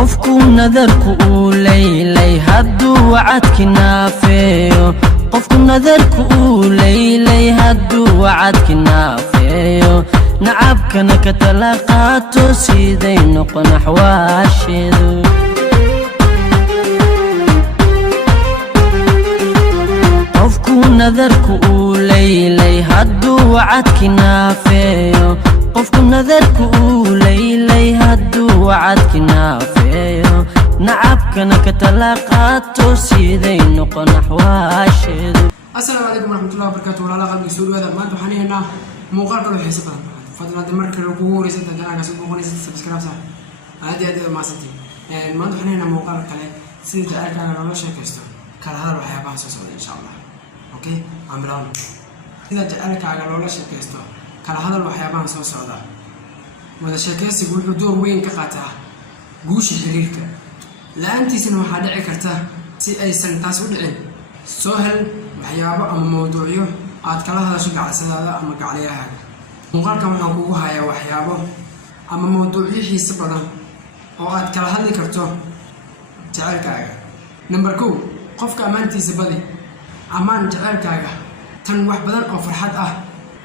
qofku nadarku uu leylay hadduu wacadki naafeeyo qofku nadarku uu leylay hadduu wacadki naafeeyo nacabkana ka tala qaato siday noqon axwaasheedu qofku nadarku uu leylay hadduu wacadki naafeeyo qofku nadarku uu leylay hadduu wacadki naafeeyo nacabkana ka tala qaato siday noqon axwaasheedu. السلام عليكم ورحمة الله وبركاته. ولا قلبي سوري هذا ما تحني هنا مقال كله حسب فضل هذا مركز الكور يسد أنا كسب بقول يسد سبسكرايب صح هذه ما ستي ما تحني هنا مقال كله سيد جاء كان ولا شيء كستو كان هذا راح يبقى سوسو إن شاء الله أوكي عمران إذا جاء كان ولا شيء كستو كان هذا راح يبقى سوسو ده وهذا شيء كست يقول دور وين كقطع جوش حريرك لا أنت سنو حد عكرته سي أي سنة تسودين سهل waxyaabo ama mowduucyo aad kala hadasho gacalsadaada ama gacaliyahaaga muuqaalkan waxaan kugu hayaa waxyaabo ama mowduucyo xiiso badan oo aad kala hadli karto jacaylkaaga. number 1 qofka ammaantiisa badi ammaan jacaylkaaga tan wax badan oo farxad ah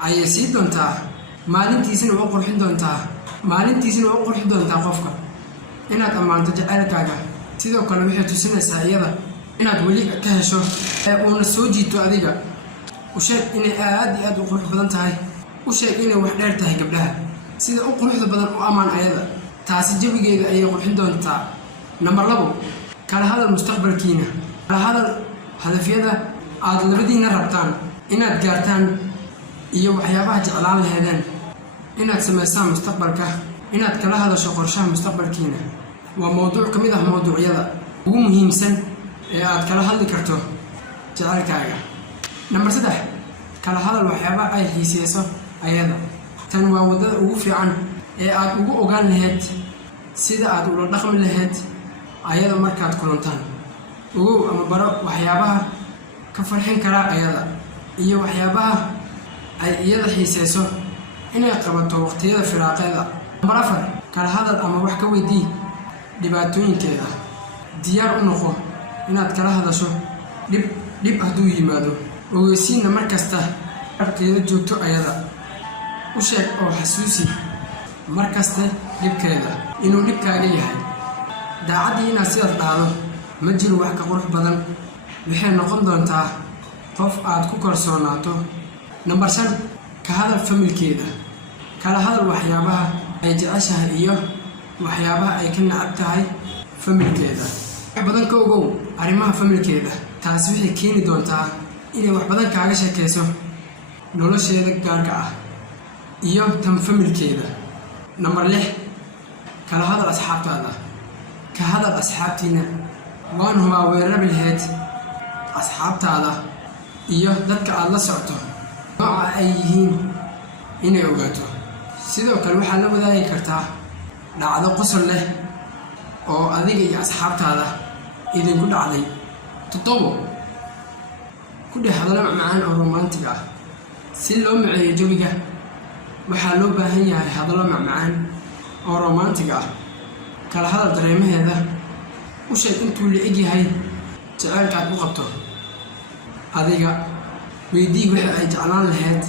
ayay sii doontaa maalintiisina u qurxin doontaa qofka inaad ammaanto jacaylkaaga sidoo kale waxay tusinaysaa iyada inaad weli ka hesho oo soo jiito adiga u sheeg inay aad u qurux badan tahay u sheeg inay wax dheer tahay gabdhaha sida u quruxda badan u amaan ayada taasi jawigeeda ayay qurxin doontaa. number 2 kala hadal mustaqbalkiina kala hadal hadafyada aad labadiina rabtaan inaad gaartaan iyo waxyaabaha jeclaan lahaydeen inaad samaysaan mustaqbalka inaad kala hadasho qorshaha mustaqbalkiina waa mowduuc kamid ah mowduucyada ugu muhiimsan ee aad kala hadli karto jacaylkaaga. number 3 kala hadal waxyaabaha ay xiiseyso ayada tan waa wadada ugu fiican ee aad ugu ogaan lahayd sida aad ula dhaqmi lahayd ayada markaad kulantaan ogow ama baro waxyaabaha ka farxin kara ayada iyo waxyaabaha ay iyada xiiseyso inay qabato waqtiyada firaaqeeda. number 4 kala hadal ama wax ka weydii dhibaatooyinkeeda diyaar u noqo inaad kala hadasho dhib hadduu yimaado ogeysiinna markasta arteeda joogto ayada u sheeg oo xasuusi markasta dhibkeeda inuu dhibkaaga yahay daacaddii inaad sidaas dhahdo ma jiro wax ka qurux badan waxay noqon doontaa qof aad ku kalsoonaato. number 5 ka hadal familkeeda kala hadal waxyaabaha ay jeceshahay iyo waxyaabaha ay ka nacab tahay familkeeda badan ka ogow arrimaha familkeeda taasi waxay keeni doontaa inay wax badan kaaga sheekayso nolosheeda gaarka ah iyo tan familkeeda. number 6 kala hadal asxaabtaada ka hadal asxaabtiina waan hubaa weerari lahayd asxaabtaada iyo dadka aad la socto nooca ay yihiin inay ogaato sidoo kale waxaad la wadaagi kartaa dhacdo qosol leh oo adiga iyo asxaabtaada idinku dhacday. 7 ku dhex hadal macaan oo romantic ah si loo maceeyo jawiga waxaa loo baahan yahay hadallo macaan oo romantic ah kala hadal dareemaheeda u sheeg intuu la eg yahay jacaylkaad u qabto adiga weydii waxa ay jeclaan lahayd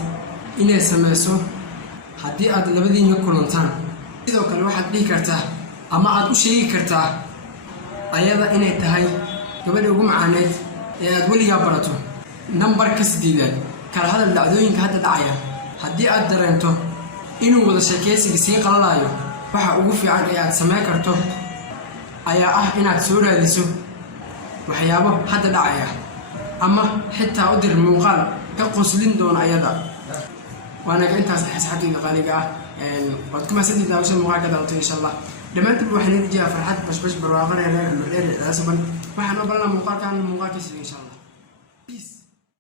inay sameyso haddii aad labadiina kulantaan. sidoo kale waxaad dhihi kartaa ama aad u sheegi kartaa ayada inay tahay gabadha ugu macaaneed ee aad weligaa barato. numberka 8 kala hadal dhacdooyinka hadda dhacaya haddii aad dareento inuu wada sheekaysiga sii qalalayo waxa ugu fiican ee aad sameyn karto ayaa ah inaad soo raadiso waxyaabo hadda dhacaya ama xitaa u dir muuqaal ka qoslin doona ayada. waana intaas asxaabtayda qaaliga ah waad kuma sadii daawasho muuqaalka daawto insha Allah dhammaantiin waxaan idin jeclahay farxad bashbash barwaaqo reer waxaan u ballan muuqaalkan muuqaalkiisa insha Allah.